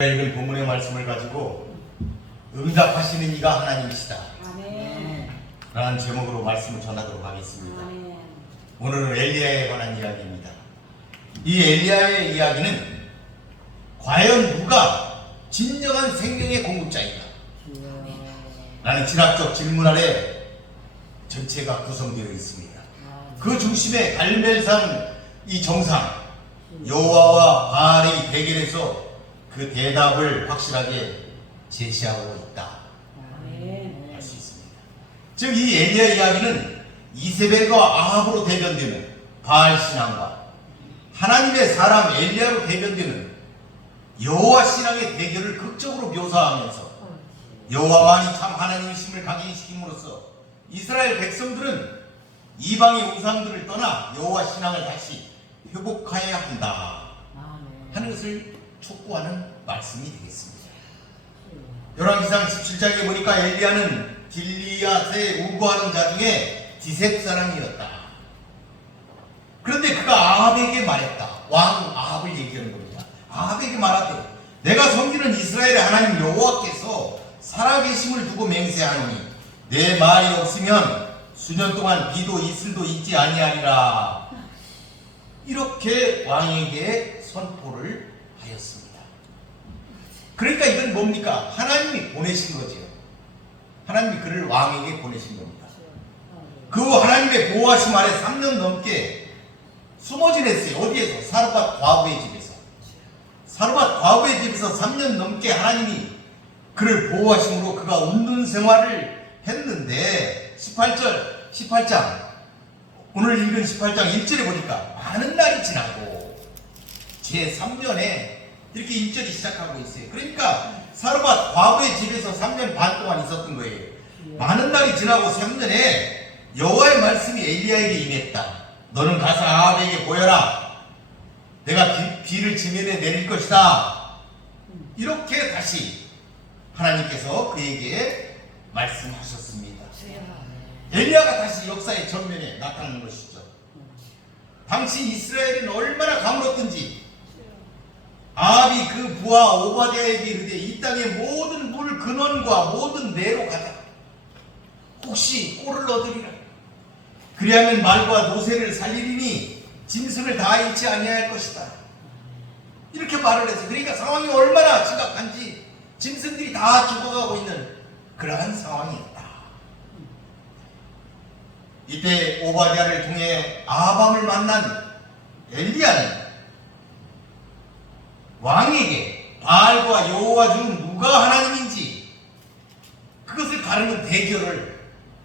읽은 본문의 말씀을 가지고 응답하시는 이가 하나님이시다 아멘. 라는 제목으로 말씀을 전하도록 하겠습니다. 아멘. 오늘은 엘리야에 관한 이야기입니다. 이 엘리야의 이야기는 과연 누가 진정한 생명의 공급자인가 라는 진학적 질문 아래 전체가 구성되어 있습니다. 그 중심에 갈멜산 이 정상 여호와와 바알의 대결에서 그 대답을 확실하게 제시하고 있다 아멘. 할 수 있습니다. 즉 이 엘리야 이야기는 이세벨과 아합으로 대변되는 바알 신앙과 하나님의 사람 엘리야로 대변되는 여호와 신앙의 대결을 극적으로 묘사하면서 여호와만이 참 하나님이심을 각인시킴으로써 이스라엘 백성들은 이방의 우상들을 떠나 여호와 신앙을 다시 회복해야 한다 하는 것을 촉구하는 말씀이 되겠습니다. 열왕기상 17장에 보니까 엘리야는 길리앗에 우거하는 자 중에 디셉 사람이었다. 그런데 그가 아합에게 말했다. 왕 아합을 얘기하는 겁니다. 아합에게 말하되 내가 섬기는 이스라엘의 하나님 여호와께서 살아계심을 두고 맹세하노니 내 말이 없으면 수년 동안 비도 이슬도 있지 아니하리라. 이렇게 왕에게 선포를 하였습니다. 그러니까 이건 뭡니까? 하나님이 보내신 거죠. 하나님이 그를 왕에게 보내신 겁니다. 그 하나님의 보호하심 아래 3년 넘게 숨어 지냈어요. 어디에서? 사르밧 과부의 집에서. 사르밧 과부의 집에서 3년 넘게 하나님이 그를 보호하심으로 그가 운둔 생활을 했는데 18장 오늘 읽은 18장 1절에 보니까 많은 날이 지나고 제3년에 이렇게 1절이 시작하고 있어요. 그러니까 사르밧 과부의 집에서 3년 반 동안 있었던 거예요. 많은 날이 지나고 3년에 여호와의 말씀이 엘리야에게 임했다. 너는 가서 아합에게 보여라. 내가 비를 지면에 내릴 것이다. 이렇게 다시 하나님께서 그에게 말씀하셨습니다. 엘리야가 다시 역사의 전면에 나타나는 것이죠. 당시 이스라엘은 얼마나 가물었든지 아합이 그 부하 오바댜에게 이르되 이 땅의 모든 물 근원과 모든 내로 가자. 혹시 꼴을 얻으리라. 그리하면 말과 노새를 살리리니 짐승을 다 잃지 아니할 것이다. 이렇게 말을 해서 그러니까 상황이 얼마나 심각한지 짐승들이 다 죽어가고 있는 그러한 상황이었다. 이때 오바댜를 통해 아합을 만난 엘리야는 왕에게 바알과 여호와 중 누가 하나님인지 그것을 가르는 대결을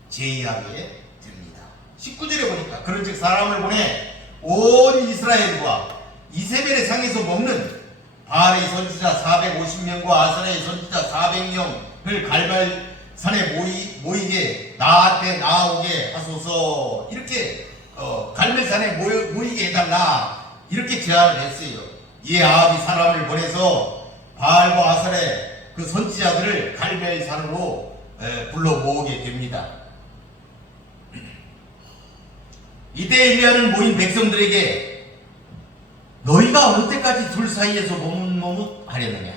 제의하게 됩니다. 19절에 보니까 그런즉 사람을 보내 온 이스라엘과 이세벨의 상에서 먹는 바알의 선지자 450명과 아사랴의 선지자 400명을 갈멜산에 모이게 나한테 나오게 하소서. 이렇게 갈멜산에 모이게 해달라. 이렇게 제안을 했어요. 이에 아합이 사람을 보내서 바알과 아사랴 그 선지자들을 갈멜산으로 불러 모으게 됩니다. 이때 엘리야는 모인 백성들에게 너희가 언제까지 둘 사이에서 머뭇머뭇하려느냐.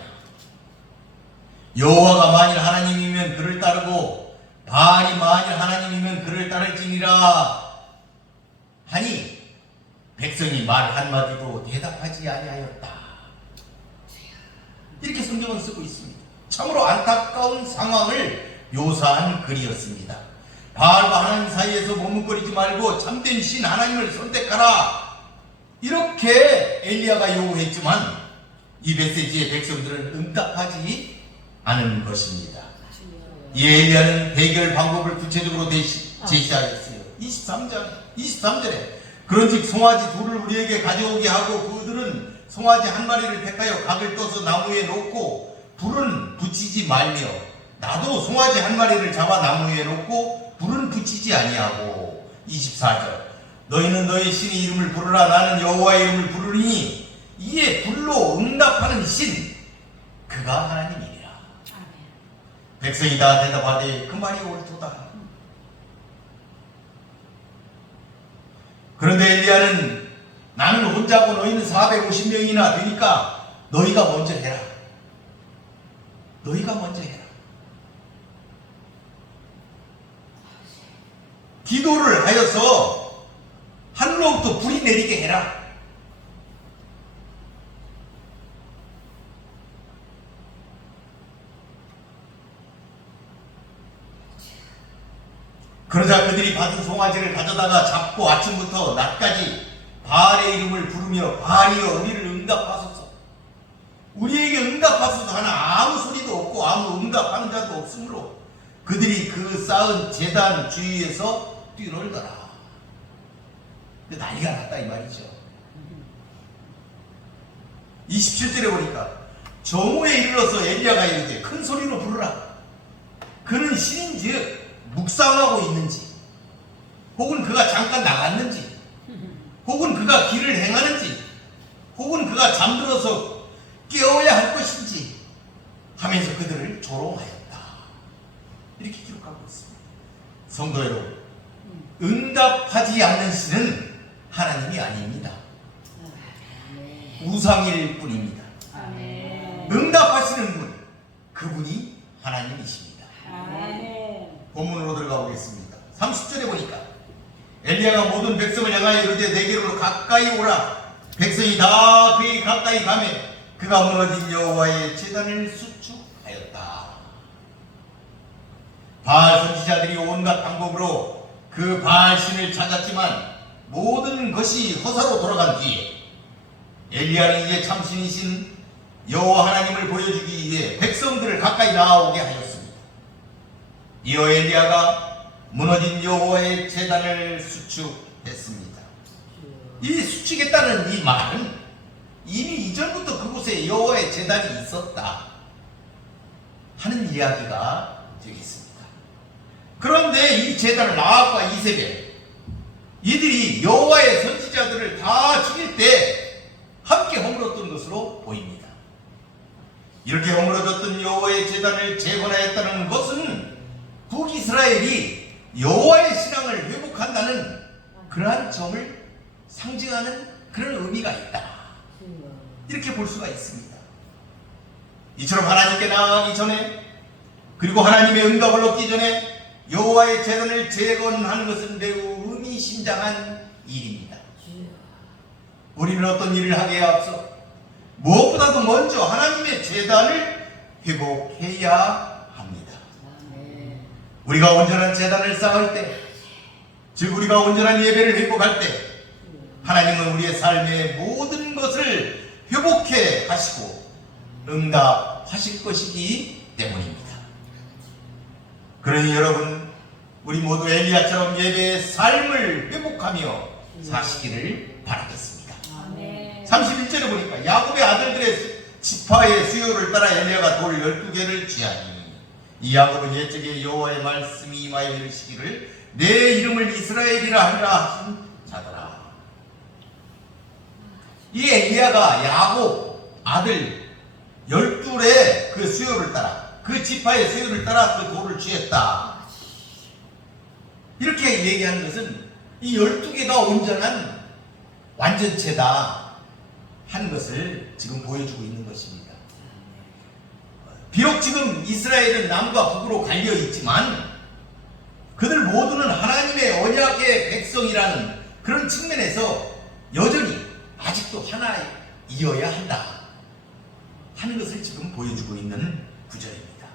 여호와가 만일 하나님이면 그를 따르고 바알이 만일 하나님이면 그를 따를지니라 하니 백성이 말 한마디도 대답하지 아니하였다. 이렇게 성경은 쓰고 있습니다. 참으로 안타까운 상황을 묘사한 글이었습니다. 바알과 하나님 사이에서 머뭇거리지 말고 참된 신 하나님을 선택하라. 이렇게 엘리야가 요구했지만 이 메시지의 백성들은 응답하지 않은 것입니다. 이 엘리야는 대결 방법을 구체적으로 제시하였어요. 23절에 그런즉 송아지 둘을 우리에게 가져오게 하고 그들은 송아지 한 마리를 택하여 각을 떠서 나무에 놓고 불은 붙이지 말며 나도 송아지 한 마리를 잡아 나무에 놓고 불은 붙이지 아니하고 24절 너희는 너희 신의 이름을 부르라. 나는 여호와의 이름을 부르니 이에 불로 응답하는 신 그가 하나님이니라. 백성이 다 대답하되 그 말이 옳도다. 그런데 엘리야는 나는 혼자고 너희는 450명이나 되니까 너희가 먼저 해라. 너희가 먼저 해라. 기도를 하여서 하늘로부터 불이 내리게 해라. 그러자 그들이 받은 송아지를 가져다가 잡고 아침부터 낮까지 바알의 이름을 부르며 바알이여 우리를 응답하소서, 우리에게 응답하소서 하나 아무 소리도 없고 아무 응답하는 자도 없으므로 그들이 그 쌓은 제단 주위에서 뛰놀더라. 난리가 났다 이 말이죠. 27절에 보니까 정오에 이르러서 엘리야가 이르되 큰 소리로 부르라. 그는 신인즉 묵상하고 있는지, 혹은 그가 잠깐 나갔는지, 혹은 그가 길을 행하는지, 혹은 그가 잠들어서 깨워야 할 것인지 하면서 그들을 조롱하였다. 이렇게 기록하고 있습니다. 성도 여러분, 응답하지 않는 신은 하나님이 아닙니다. 우상일 뿐입니다. 응답하시는 분, 그분이 하나님이십니다. 본문으로 들어가 보겠습니다. 30절에 보니까 엘리야가 모든 백성을 향하여 이르되 내게로 가까이 오라. 백성이 다 그에 가까이 가매 그가 무너진 여호와의 제단을 수축하였다. 바알 선지자들이 온갖 방법으로 그 바알 신을 찾았지만 모든 것이 허사로 돌아간 뒤에 엘리야는 이제 참신이신 여호와 하나님을 보여주기 위해 백성들을 가까이 나오게 하였습니다. 이어 엘리야가 무너진 여호와의 제단을 수축했습니다. 이 수축했다는 이 말은 이미 이전부터 그곳에 여호와의 제단이 있었다 하는 이야기가 되겠습니다. 그런데 이 제단을 아합과 이세벨 이들이 여호와의 선지자들을 다 죽일 때 함께 허물었던 것으로 보입니다. 이렇게 허물어졌던 여호와의 제단을 재건하였다는 것은 북이스라엘이 여호와의 신앙을 회복한다는 그러한 점을 상징하는 그런 의미가 있다, 이렇게 볼 수가 있습니다. 이처럼 하나님께 나아가기 전에, 그리고 하나님의 응답을 얻기 전에 여호와의 제단을 재건하는 것은 매우 의미심장한 일입니다. 우리는 어떤 일을 하기에 앞서 무엇보다도 먼저 하나님의 제단을 회복해야 합니다. 우리가 온전한 제단을 쌓을 때, 즉 우리가 온전한 예배를 회복할 때 하나님은 우리의 삶의 모든 것을 회복해 하시고 응답하실 것이기 때문입니다. 그러니 여러분, 우리 모두 엘리야처럼 예배의 삶을 회복하며 사시기를 바라겠습니다. 31절에 보니까 야곱의 아들들의 지파의 수요를 따라 엘리야가 돌 12개를 취하니 이 야곱은 옛적에 여호와의 말씀이 임하여 이르시기를 내 이름을 이스라엘이라 하리라 하신 자더라. 이 엘리야가 야곱 아들 12의 그 수요를 따라, 그 지파의 수요를 따라 그 돌을 취했다, 이렇게 얘기하는 것은 이 12개가 온전한 완전체다 하는 것을 지금 보여주고 있는 것입니다. 비록 지금 이스라엘은 남과 북으로 갈려 있지만 그들 모두는 하나님의 언약의 백성이라는 그런 측면에서 여전히 아직도 하나이어야 한다 하는 것을 지금 보여주고 있는 구절입니다.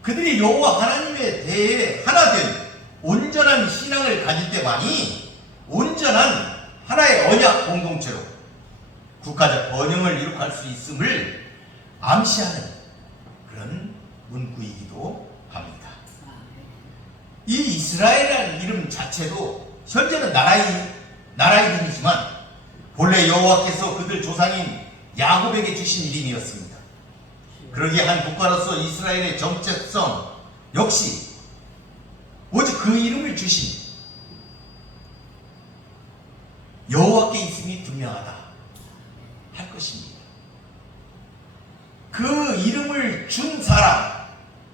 그들이 여호와 하나님에 대해 하나 된 온전한 신앙을 가질 때만이 온전한 하나의 언약 공동체로 국가적 번영을 이룩할 수 있음을 암시하는 그런 문구이기도 합니다. 이 이스라엘이라는 이름 자체도 현재는 나라의 이름이지만 본래 여호와께서 그들 조상인 야곱에게 주신 이름이었습니다. 그러기에 한 국가로서 이스라엘의 정체성 역시 오직 그 이름을 주신 여호와께 있음이 분명하다 할 것입니다. 그 이름을 준 사람,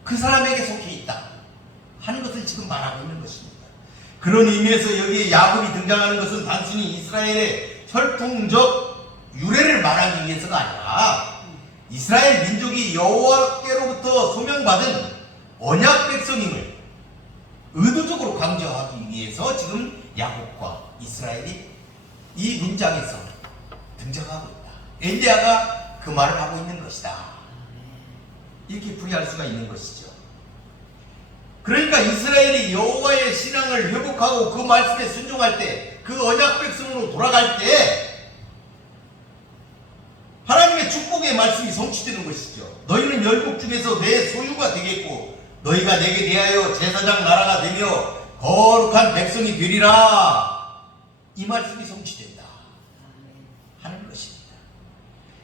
그 사람에게 속해 있다 하는 것을 지금 말하고 있는 것입니다. 그런 의미에서 여기에 야곱이 등장하는 것은 단순히 이스라엘의 혈통적 유래를 말하기 위해서가 아니라 이스라엘 민족이 여호와께로부터 소명받은 언약 백성임을 의도적으로 강조하기 위해서 지금 야곱과 이스라엘이 이 문장에서 등장하고 있다. 엘리야가 그 말을 하고 있는 것이다. 이렇게 풀이할 수가 있는 것이죠. 그러니까 이스라엘이 여호와의 신앙을 회복하고 그 말씀에 순종할 때, 그 언약 백성으로 돌아갈 때 하나님의 축복의 말씀이 성취되는 것이죠. 너희는 열국 중에서 내 소유가 되겠고 너희가 내게 대하여 제사장 나라가 되며 거룩한 백성이 되리라. 이 말씀이 성취된다 하는 것입니다.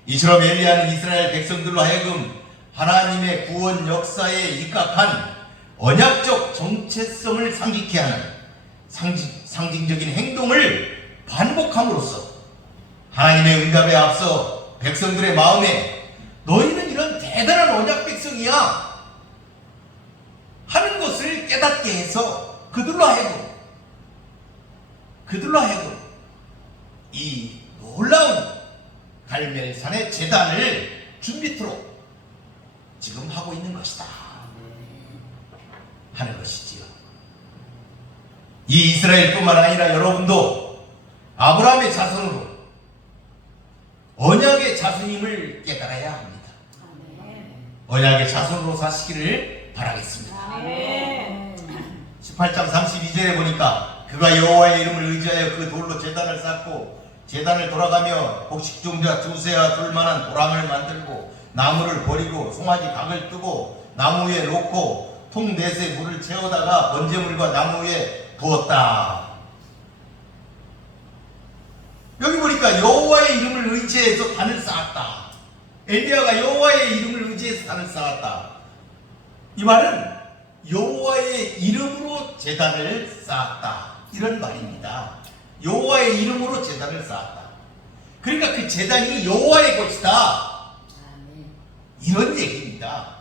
이처럼 엘리야는 이스라엘 백성들로 하여금 하나님의 구원 역사에 입각한 언약적 정체성을 상기케 하는 상징적인 행동을 반복함으로써 하나님의 응답에 앞서 백성들의 마음에 너희는 이런 대단한 언약 백성이야 하는 것을 깨닫게 해서 그들로 하여금 이 놀라운 갈멜산의 제단을 준비토록 지금 하고 있는 것이다 하는 것이지요. 이 이스라엘뿐만 아니라 여러분도 아브라함의 자손으로 언약의 자손임을 깨달아야 합니다. 언약의 자손으로 사시기를 바라겠습니다. 18장 32절에 보니까 그가 여호와의 이름을 의지하여 그 돌로 제단을 쌓고 제단을 돌아가며 곡식종자 두새와 둘만한 도랑을 만들고 나무를 버리고 송아지 각을 뜨고 나무 위에 놓고 통 넷에 물을 채우다가 번제물과 나무 위에 부었다. 여기 보니까 여호와의 이름을 의지해서 단을 쌓았다. 엘리야가 여호와의 이름을 의지해서 단을 쌓았다. 이 말은 여호와의 이름으로 제단을 쌓았다 이런 말입니다. 여호와의 이름으로 제단을 쌓았다. 그러니까 그 제단이 여호와의 것이다 이런 얘기입니다.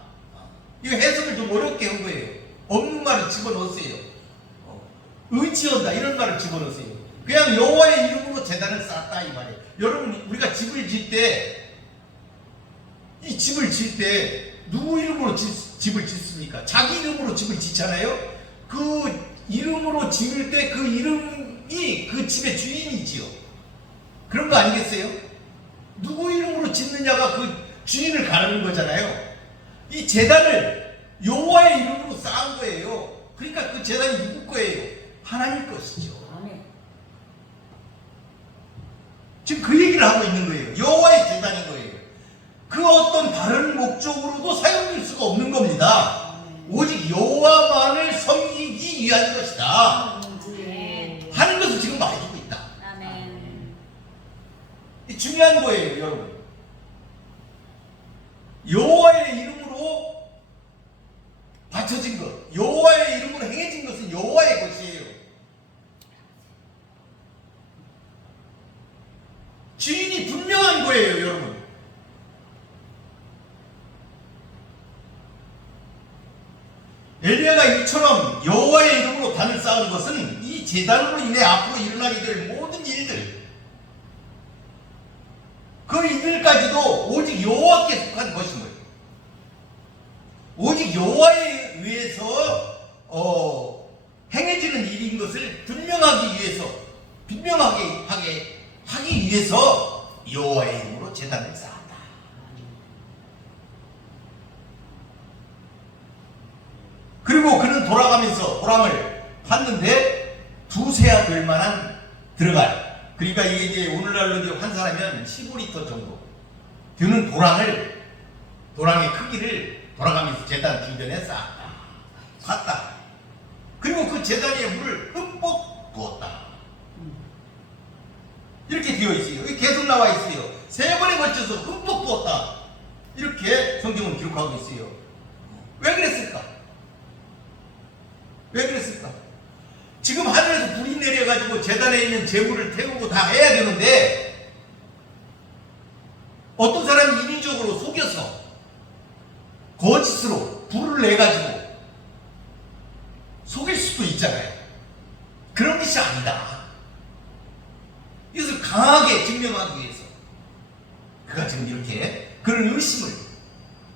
이거 해석을 좀 어렵게 한 거예요. 없는 말을 집어넣으세요. 의지한다 이런 말을 집어넣으세요. 그냥 여호와의 이름으로 제단을 쌓았다 이 말이에요. 여러분 우리가 집을 지을 때 이 집을 지을 때 누구 이름으로 집을 짓습니까? 자기 이름으로 집을 짓잖아요. 그 이름으로 지을 때 그 이름이 그 집의 주인이지요. 그런 거 아니겠어요? 누구 이름으로 짓느냐가 그 주인을 가르는 거잖아요. 이 제단을 여호와의 이름으로 쌓은 거예요. 그러니까 그 제단이 누구 거예요? 하나님 것이죠. 지금 그 얘기를 하고 있는 거예요. 여호와의 제단인 거예요. 그 어떤 다른 목적으로도 사용될 수가 없는 겁니다. 오직 여호와만을 섬기기 위한 것이다 하는 것을 지금 말해주고 있다. 이 중요한 거예요, 여러분. 여호와의 이름으로 바쳐진 것, 여호와의 이름으로 행해진 것은 여호와의 것이에요. 주인이 분명한 거예요, 여러분. 엘리야가 이처럼 여호와의 이름으로 단을 쌓은 것은 이 제단으로 인해 앞으로 일어나게 될 모든 일들, 그 일들까지도 오직 여호와께 속한 것임을, 오직 여호와에 의해서 행해지는 일인 것을 분명하게 하기 위해서 여호와의 이름으로 제단을 쌓았다. 그리고 그는 돌아가면서 도랑을 팠는데 두세야 될 만한 들어갈, 그러니까 이게 이제 오늘날로 환산하면 15리터 정도 되는 도랑의 크기를 돌아가면서 제단 주변에 쌓았다. 팠다. 그리고 그 제단 위에 물을 흠뻑 부었다. 이렇게 되어 있어요. 여기 계속 나와 있어요. 3번에 걸쳐서 흠뻑 부었다. 이렇게 성경은 기록하고 있어요. 왜 그랬을까? 지금 하늘에서 불이 내려가지고 제단에 있는 제물을 태우고 다 해야 되는데 어떤 사람이 인위적으로 속여서 거짓으로 불을 내가지고 속일 수도 있잖아요. 그런 것이 아니다. 이것을 강하게 강하게 증명하기 위해서 그가 지금 이렇게 그런 의심을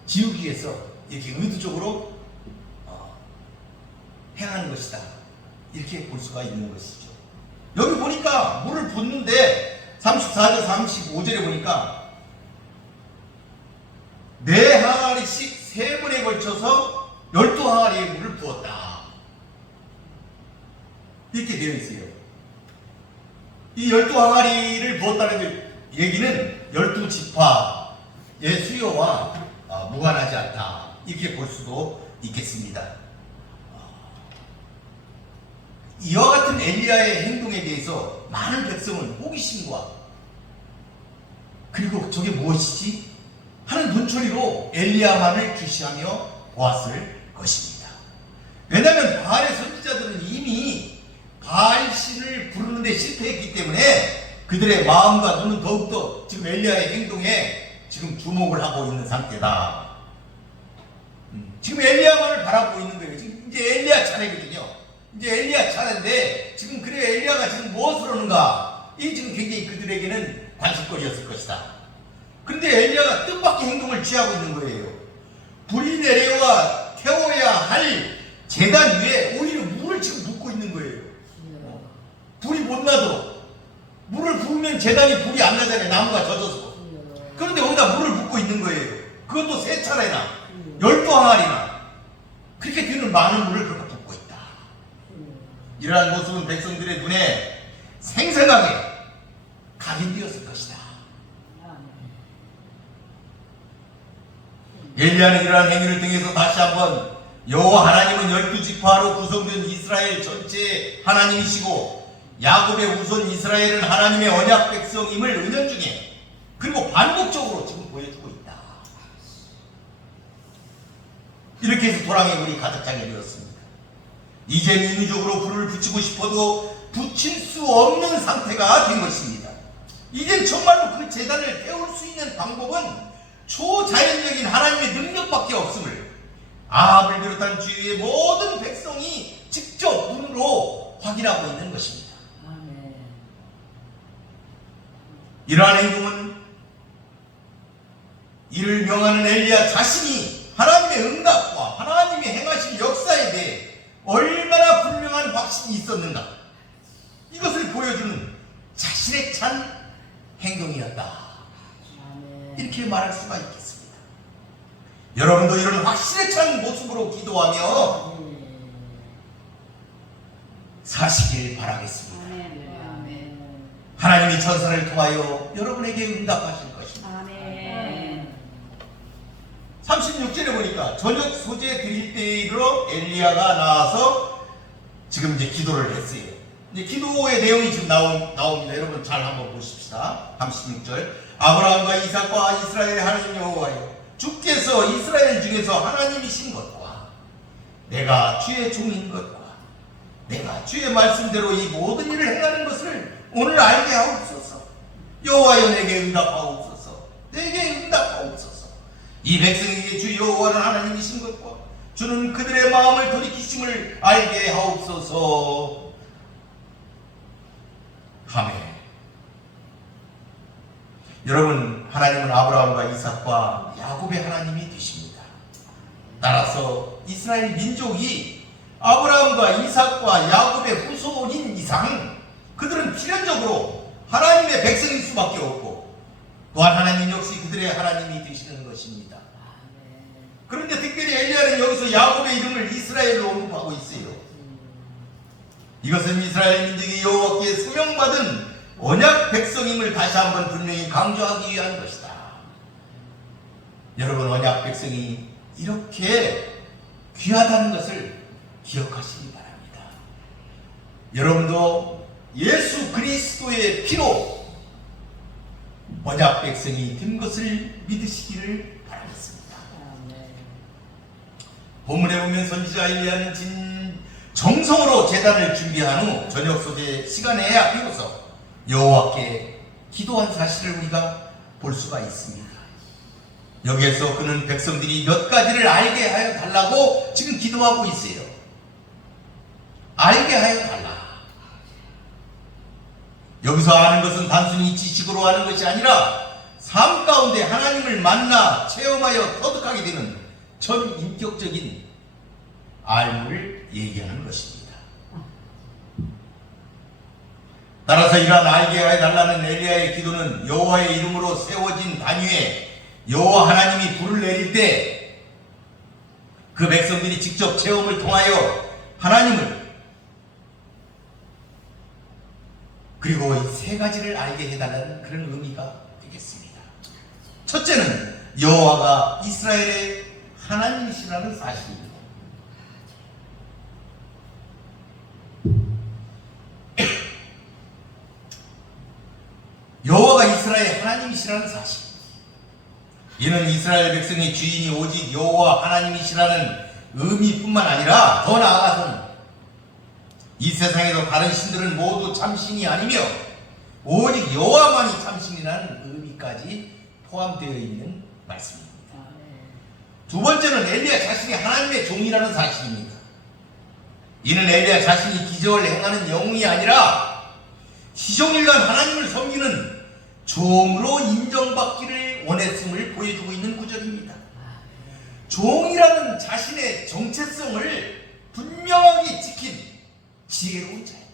지우기 위해서 이렇게 의도적으로 행하는 것이다. 이렇게 볼 수가 있는 것이죠. 여기 보니까 물을 붓는데 34절 35절에 보니까 네 항아리씩 세 번에 걸쳐서 12항아리의 물을 부었다. 이렇게 되어 있어요. 이 12항아리를 부었다는 얘기는 12지파의 수요와 무관하지 않다. 이렇게 볼 수도 있겠습니다. 이와 같은 엘리야의 행동에 대해서 많은 백성은 호기심과 그리고 저게 무엇이지? 하는 눈초리로 엘리야만을 주시하며 보았을 것입니다. 왜냐하면 바알의 선지자들은 이미 바알신을 부르는데 실패했기 때문에 그들의 마음과 눈은 더욱더 지금 엘리야의 행동에 지금 주목을 하고 있는 상태다. 지금 엘리야만을 바라보고 있는 거예요. 지금 이제 엘리야 차례거든요. 이제 엘리야 차례인데 지금 그래 엘리야가 지금 무엇을 하는가? 이게 지금 굉장히 그들에게는 관심거리였을 것이다. 그런데 엘리야가 뜻밖의 행동을 취하고 있는 거예요. 불이 내려와 태워야 할 제단 위에 오히려 물을 지금 붓고 있는 거예요. 불이 못 나도록. 물을 부으면 제단이 불이 안 나잖아요. 나무가 젖어서. 그런데 거기다 물을 붓고 있는 거예요. 그것도 세 차례나 12항아리나 그렇게 되는 많은 물을 그렇게 붓고 있다. 이러한 모습은 백성들의 눈에 생생하게 각인되었을 것이다. 엘리야는 이러한 행위를 통해서 다시 한번 여호와 하나님은 12지파로 구성된 이스라엘 전체의 하나님이시고 야곱의 우선 이스라엘은 하나님의 언약 백성임을 은연중에 그리고 반복적으로 지금 보여주고 있다. 이렇게 해서 도랑의 물이 가득 차게 되었습니다. 이제 인위적으로 불을 붙이고 싶어도 붙일 수 없는 상태가 된 것입니다. 이젠 정말로 그 제단을 태울 수 있는 방법은 초자연적인 하나님의 능력밖에 없음을 아합을 비롯한 주위의 모든 백성이 직접 눈으로 확인하고 있는 것입니다. 이러한 행동은 이를 명하는 엘리야 자신이 하나님의 응답과 하나님이 행하신 역사에 대해 얼마나 분명한 확신이 있었는가, 이것을 보여주는 자신의 찬 행동이었다. 이렇게 말할 수가 있겠습니다. 여러분도 이런 확신에 찬 모습으로 기도하며 사시길 바라겠습니다. 하나님이 전사를 통하여 여러분에게 응답하실 것입니다. 36절에 보니까 저녁 소재 드릴 때로 엘리야가 나와서 지금 이제 기도를 했어요. 이제 기도의 내용이 지금 나옵니다. 여러분 잘 한번 보십시다. 36절. 아브라함과 이삭과 이스라엘의 하나님 여호와여, 주께서 이스라엘 중에서 하나님이신 것과 내가 주의 종인 것과 내가 주의 말씀대로 이 모든 일을 행하는 것을 오늘 알게 하옵소서. 여호와여 내게 응답하옵소서. 내게 응답하옵소서. 이 백성에게 주 여호와는 하나님이신 것과 주는 그들의 마음을 돌이키심을 알게 하옵소서. 아멘. 여러분, 하나님은 아브라함과 이삭과 야곱의 하나님이 되십니다. 따라서 이스라엘 민족이 아브라함과 이삭과 야곱의 후손인 이상 그들은 필연적으로 하나님의 백성일 수밖에 없고 또한 하나님 역시 그들의 하나님이 되시는 것입니다. 그런데 특별히 엘리야는 여기서 야곱의 이름을 이스라엘로 언급하고 있어요. 이것은 이스라엘 민족이 여호와께 소명받은 언약 백성임을 다시 한번 분명히 강조하기 위한 것이다. 여러분, 언약 백성이 이렇게 귀하다는 것을 기억하시기 바랍니다. 여러분도 예수 그리스도의 피로 언약 백성이 된 것을 믿으시기를 바라겠습니다. 본문에 보면 선지자 엘리야는 정성으로 제단을 준비한 후 저녁 소재 시간에야 비로소 여호와께 기도한 사실을 우리가 볼 수가 있습니다. 여기에서 그는 백성들이 몇 가지를 알게 하여 달라고 지금 기도하고 있어요. 알게 하여 달라. 여기서 아는 것은 단순히 지식으로 아는 것이 아니라 삶 가운데 하나님을 만나 체험하여 터득하게 되는 전 인격적인 알무를 얘기하는 것입니다. 따라서 이러한 알게 해달라는 엘리야의 기도는 여호와의 이름으로 세워진 단위에 여호와 하나님이 불을 내릴 때 그 백성들이 직접 체험을 통하여 하나님을 그리고 이 세 가지를 알게 해달라는 그런 의미가 되겠습니다. 첫째는 여호와가 이스라엘의 하나님이시라는 사실입니다. 여호와가 이스라엘의 하나님이시라는 사실. 이는 이스라엘 백성의 주인이 오직 여호와 하나님이시라는 의미뿐만 아니라 더 나아가서는 이 세상에도 다른 신들은 모두 참신이 아니며 오직 여호와만이 참신이라는 의미까지 포함되어 있는 말씀입니다. 두 번째는 엘리야 자신이 하나님의 종이라는 사실입니다. 이는 엘리야 자신이 기적을 행하는 영웅이 아니라 시종일관 하나님을 섬기는 종으로 인정받기를 원했음을 보여주고 있는 구절입니다. 종이라는 자신의 정체성을 분명하게 지킨 지혜로운 자였다.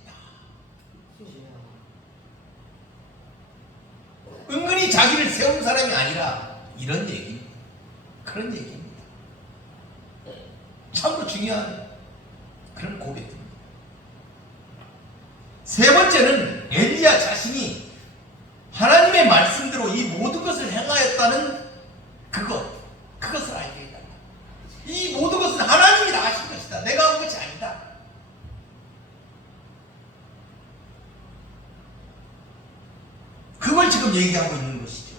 은근히 자기를 세운 사람이 아니라 이런 얘기입니다. 그런 얘기입니다. 참으로 중요한 그런 고백입니다. 세 번째는 엘리야 자신이 하나님의 말씀대로 이 모든 것을 행하였다는 그것을 알게 했다. 이 모든 것은 하나님이 다 하신 것이다. 내가 한 것이 아니다. 그걸 지금 얘기하고 있는 것이죠.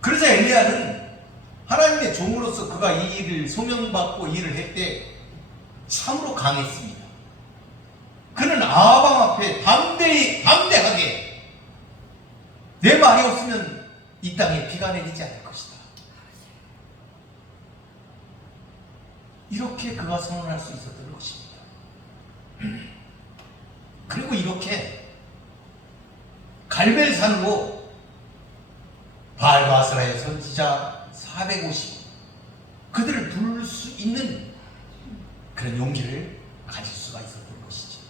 그래서 엘리야는 하나님의 종으로서 그가 이 일을 소명받고 일을 할 때 참으로 강했습니다. 그는 아방 앞에 담대하게 내 말이 없으면 이 땅에 비가 내리지 않을 것이다. 이렇게 그가 선언할 수 있었던 것입니다. 그리고 이렇게 갈멜산으로 바알과 아스라의 선지자 450 그들을 부를 수 있는 그런 용기를 가질 수가 있었던 것이죠.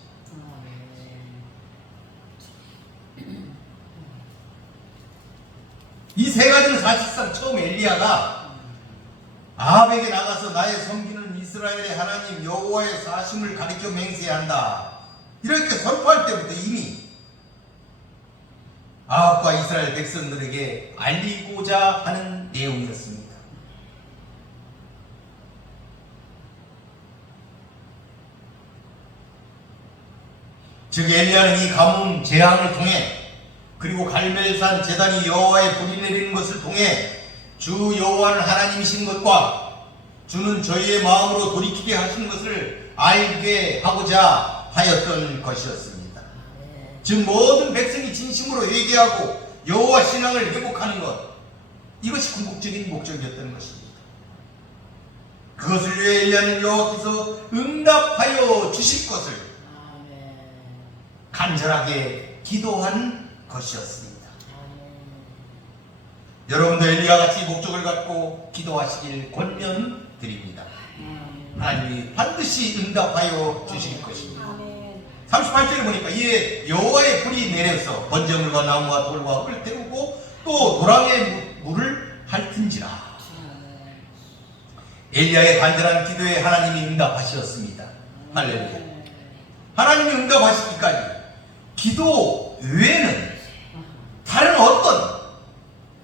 이 세 가지는 사실상 처음 엘리야가 아합에게 나가서 나의 섬기는 이스라엘의 하나님 여호와의 사심을 가리켜 맹세해야 한다 이렇게 선포할 때부터 이미 아합과 이스라엘 백성들에게 알리고자 하는 내용이었습니다. 즉 엘리야는 이 가뭄 재앙을 통해 그리고 갈멜산 제단이 여호와의 불이 내리는 것을 통해 주 여호와는 하나님이신 것과 주는 저희의 마음으로 돌이키게 하신 것을 알게 하고자 하였던 것이었습니다. 즉 모든 백성이 진심으로 회개하고 여호와 신앙을 회복하는 것 이것이 궁극적인 목적이었던 것입니다. 그것을 위해 엘리야는 여호와께서 응답하여 주실 것을 간절하게 기도한 것이었습니다. 여러분도 엘리야 같이 목적을 갖고 기도하시길 권면드립니다. 하나님이 반드시 응답하여 주실 것입니다. 38절에 보니까 이에 여호와의 불이 내려서 번제물과 나무와 돌과 흙을 태우고 또 도랑의 물을 핥은지라. 엘리야의 간절한 기도에 하나님이 응답하셨습니다. 할렐루야. 하나님이 응답하시기까지 기도 외에는 다른 어떤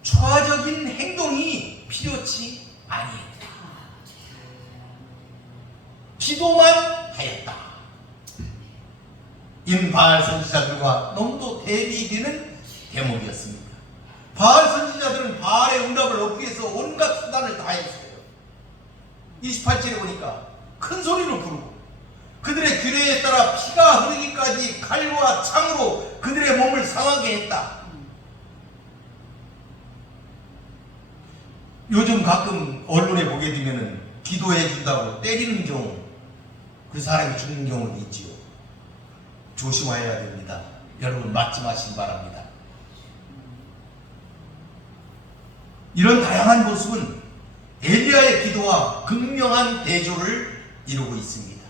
초화적인 행동이 필요치 아니했다. 기도만 하였다. 이는 바알 선지자들과 너무도 대비되는 대목이었습니다. 바알 선지자들은 바알의 응답을 얻기 위해서 온갖 수단을 다했어요. 28절에 보니까 큰 소리로 부르고 그들의 규례에 따라 피가 흐르기까지 칼과 창으로 그들의 몸을 상하게 했다. 요즘 가끔 언론에 보게 되면은 기도해 준다고 때리는 경우, 그 사람이 죽는 경우도 있지요. 조심해야 됩니다. 여러분 맞지 마시기 바랍니다. 이런 다양한 모습은 엘리야의 기도와 극명한 대조를 이루고 있습니다.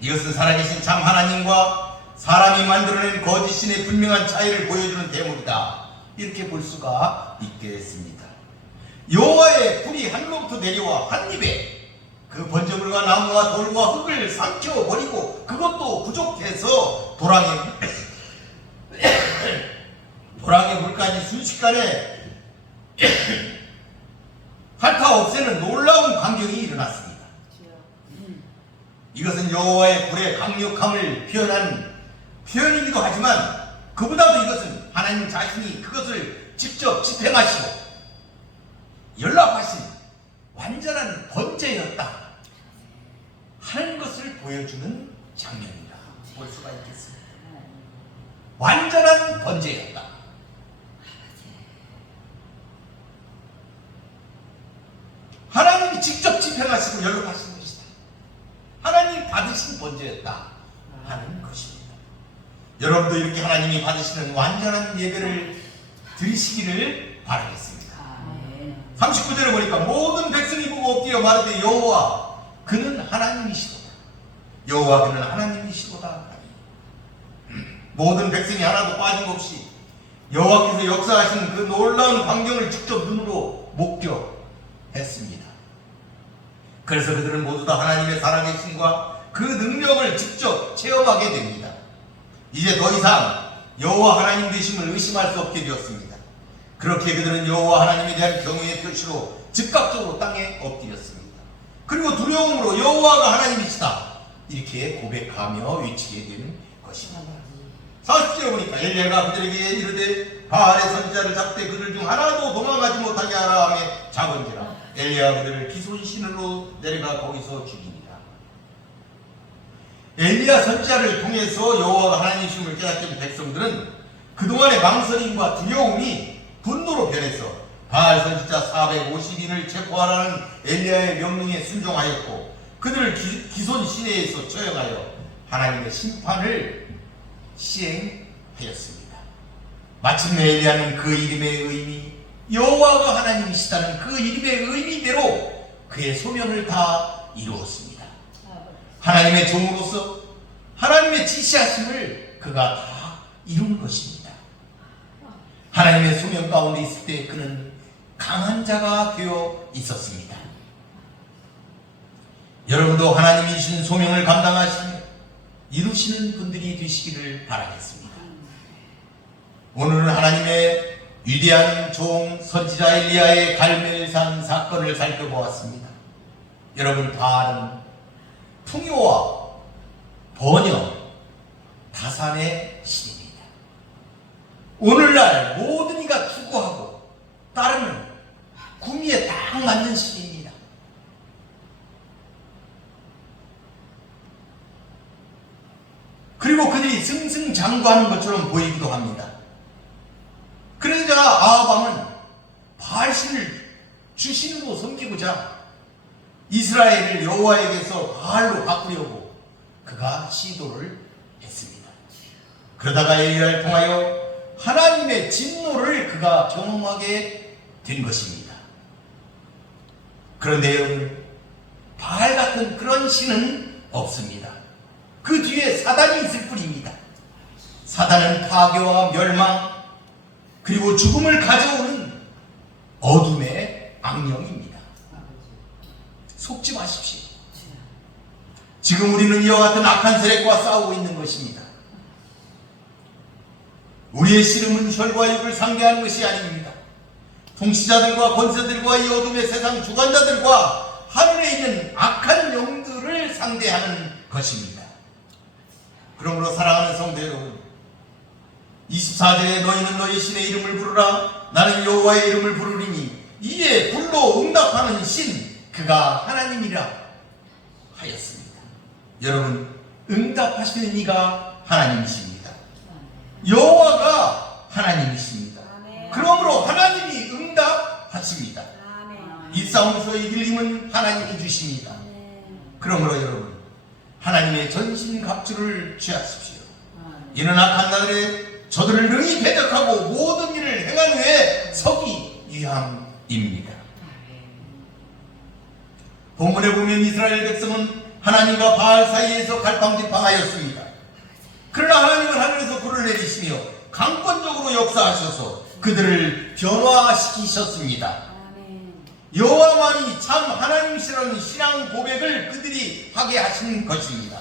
이것은 살아계신 참 하나님과 사람이 만들어낸 거짓신의 분명한 차이를 보여주는 대목이다. 이렇게 볼 수가 있겠습니다. 여호와의 불이 하늘로부터 내려와 한 입에 그 번제물과 나무와 돌과 흙을 삼켜버리고 그것도 부족해서 도랑의 물까지 순식간에 핥아 없애는 놀라운 광경이 일어났습니다. 이것은 여호와의 불의 강력함을 표현한 표현이기도 하지만 그보다도 이것은 하나님 자신이 그것을 직접 집행하시고 연락하신 완전한 번제였다 하는 것을 보여주는 장면이라 볼 수가 있겠습니다. 완전한 번제였다. 하나님이 직접 집행하시고 연락하신 것이다. 하나님이 받으신 번제였다 하는 것입니다. 여러분도 이렇게 하나님이 받으시는 완전한 예배를 드리시기를 바라겠습니다. 39절에 보니까 모든 백성이 보고 엎드려 말하되 여호와 그는 하나님이시도다. 여호와 그는 하나님이시도다. 모든 백성이 하나도 빠짐없이 여호와께서 역사하시는 그 놀라운 광경을 직접 눈으로 목격했습니다. 그래서 그들은 모두 다 하나님의 살아계심과 그 능력을 직접 체험하게 됩니다. 이제 더 이상 여호와 하나님 되심을 의심할 수 없게 되었습니다. 그렇게 그들은 여호와 하나님에 대한 경외의 표시로 즉각적으로 땅에 엎드렸습니다. 그리고 두려움으로 여호와가 하나님이시다 이렇게 고백하며 외치게 되는 것입니다. 40절에 보니까 엘리야가 그들에게 이르되 바알의 선지자를 잡되 그들 중 하나도 도망가지 못하게 하라 하며 잡은지라 엘리야가 그들을 기손신으로 내려가 거기서 죽이니라. 엘리야 선지자를 통해서 여호와가 하나님이심을 깨닫게 된 백성들은 그동안의 망설임과 두려움이 분노로 변해서 바알 선지자 450인을 체포하라는 엘리야의 명령에 순종하였고 그들을 기손 시내에서 처형하여 하나님의 심판을 시행하였습니다. 마침내 엘리야는 그 이름의 의미, 여호와가 하나님이시다는 그 이름의 의미대로 그의 소명을 다 이루었습니다. 하나님의 종으로서 하나님의 지시하심을 그가 다 이룬 것입니다. 하나님의 소명 가운데 있을 때 그는 강한 자가 되어 있었습니다. 여러분도 하나님이 주신 소명을 감당하시며 이루시는 분들이 되시기를 바라겠습니다. 오늘은 하나님의 위대한 종 선지자 엘리야의 갈멜산 사건을 살펴보았습니다. 여러분, 바알은 풍요와 번영, 다산의 신입니다. 오늘날 모든 이가 추구하고 따르는 구미에 딱 맞는 신입니다. 그리고 그들이 승승장구하는 것처럼 보이기도 합니다. 그러자 아합 왕은 바알신을 주신으로 섬기고자 이스라엘을 여호와에게서 바알로 바꾸려고 그가 시도를 했습니다. 그러다가 엘리야를 통하여 하나님의 진노를 그가 경험하게 된 것입니다. 그런데 여러분, 바알 같은 그런 신은 없습니다. 그 뒤에 사단이 있을 뿐입니다. 사단은 파괴와 멸망 그리고 죽음을 가져오는 어둠의 악령입니다. 속지 마십시오. 지금 우리는 이와 같은 악한 세력과 싸우고 있는 것입니다. 우리의 씨름은 혈과 육을 상대하는 것이 아닙니다. 통치자들과 권세들과 이 어둠의 세상 주관자들과 하늘에 있는 악한 영들을 상대하는 것입니다. 그러므로 사랑하는 성도 여러분, 24절에 너희는 너희 신의 이름을 부르라. 나는 여호와의 이름을 부르리니 이에 불로 응답하는 신 그가 하나님이라 하였습니다. 여러분, 응답하시는 이가 하나님이십니다. 여호와가 하나님이십니다. 그러므로 하나님이 응답하십니다. 이 싸움에서 이길 힘은 하나님이 주십니다. 그러므로 여러분, 하나님의 전신갑주를 취하십시오. 이는 악한 날에 저들을 능히 대적하고 모든 일을 행한 후에 서기 위함입니다. 본문에 보면 이스라엘 백성은 하나님과 바알 사이에서 갈팡질팡하였습니다. 그러나 하나님은 하늘에서 불을 내리시며 강권적으로 역사하셔서 그들을 변화시키셨습니다. 여호와만이 참 하나님이시라는 신앙 고백을 그들이 하게 하신 것입니다.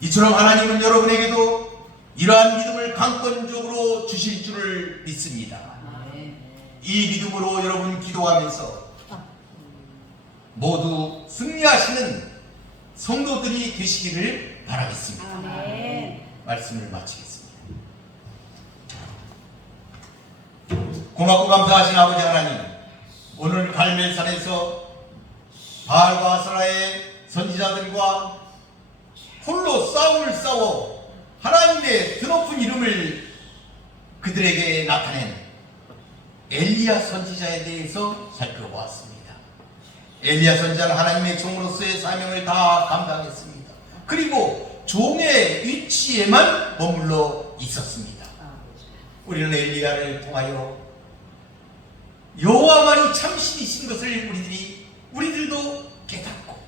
이처럼 하나님은 여러분에게도 이러한 믿음을 강권적으로 주실 줄을 믿습니다. 이 믿음으로 여러분 기도하면서 모두 승리하시는 성도들이 되시기를 바라겠습니다. 말씀을 마치겠습니다. 고맙고 감사하신 아버지 하나님, 오늘 갈멜산에서 바알과 아스라의 선지자들과 홀로 싸움을 싸워 하나님의 드높은 이름을 그들에게 나타낸 엘리야 선지자에 대해서 살펴보았습니다. 엘리야 선지자는 하나님의 종으로서의 사명을 다 감당했습니다. 그리고 종의 위치에만 머물러 있었습니다. 우리는 엘리야를 통하여 여호와만이 참신이신 것을 우리들도 깨닫고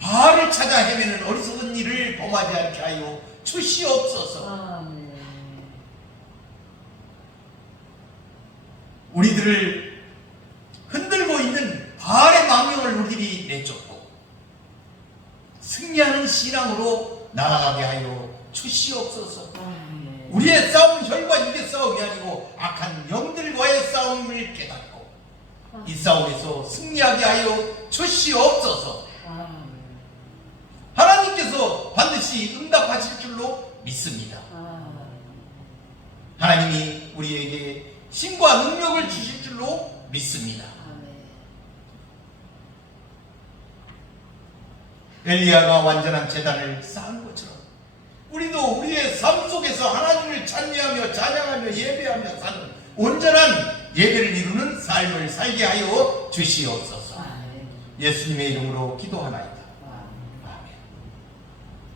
바알을 찾아 헤매는 어리석은 일을 범하지 않게 하여 주시옵소서. 우리들을 흔들고 있는 바알의 망령을 우리들이 내쫓고 승리하는 신앙으로 나아가게 하여 주시옵소서. 우리의 싸움은 혈과 육의 싸움이 아니고 악한 영들과의 싸움을 깨닫고 이 싸움에서 승리하게 하여 주시옵소서. 하나님께서 반드시 응답하실 줄로 믿습니다. 하나님이 우리에게 힘과 능력을 주실 줄로 믿습니다. 엘리야가 완전한 제단을 쌓은 것처럼 우리도 우리의 삶 속에서 하나님을 찬미하며 찬양하며 예배하며 사는 온전한 예배를 이루는 삶을 살게 하여 주시옵소서. 예수님의 이름으로 기도하나이다.